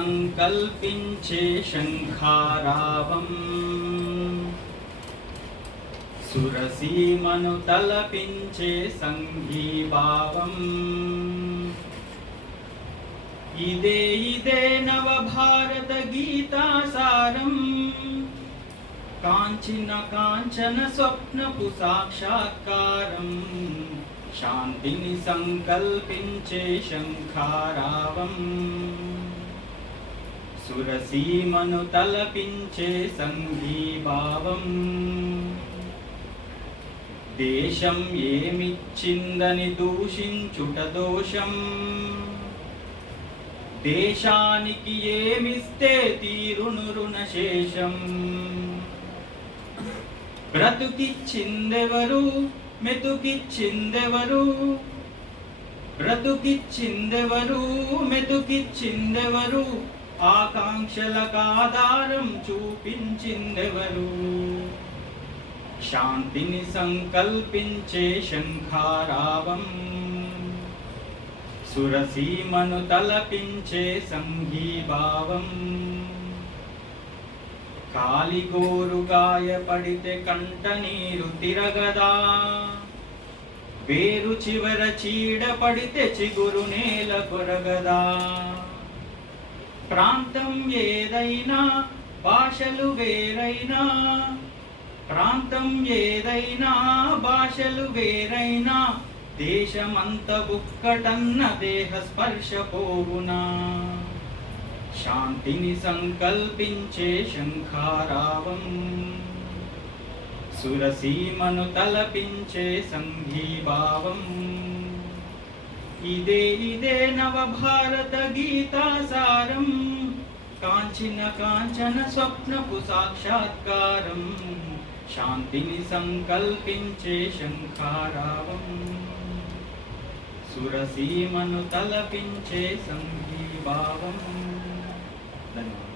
సంకల్పించే శంఖారావం సురసీమను తలపించే సంఘీభావం ఇదే నవభారత గీతాసారం కాంచిన కాంచన స్వప్నపు సాక్షాత్కారం శాంతిని సంకల్పించే శంఖారావం సురసీమను తలపించే సంఘీభావం దేశం ఏమిచ్చిందని దూషించుట దోషం దేశానికి ఏమిస్తే తీరును రుణశేషం బ్రతుకిచ్చిందెవరు మెతుకిచ్చిందెవరు బ్రతుకిచ్చిందెవరు మెతుకిచ్చిందెవరు ఆకాంక్షలకు ఆధారం చూపించిందెవరు శాంతిని సంకల్పించే శంఖారావం సురసీమను తలపించే సంఘీభావం కాలిగోరు గాయపడితే కంట నీరు తిరగదా వేరు చివర చీడ పడితే చిగురు నేల కొరగదా ప్రాంతం ఏదైనా భాషలు వేరైనా ప్రాంతం ఏదైనా భాషలు వేరైనా దేశమంత బుక్కటన్న దేహ స్పర్శ పోవునా శాంతిని సంకల్పించే శంఖారావం సురసీమను తలపించే సంఘీభావం ఇదే నవభారత గీతాసారం కాంచిన కాంచన స్వప్నపు సాక్షాత్కారం శాంతిని సంకల్పించే శంఖారావం సురసీమను తలపించే సంఘీభావం ధన్యవాదాలు.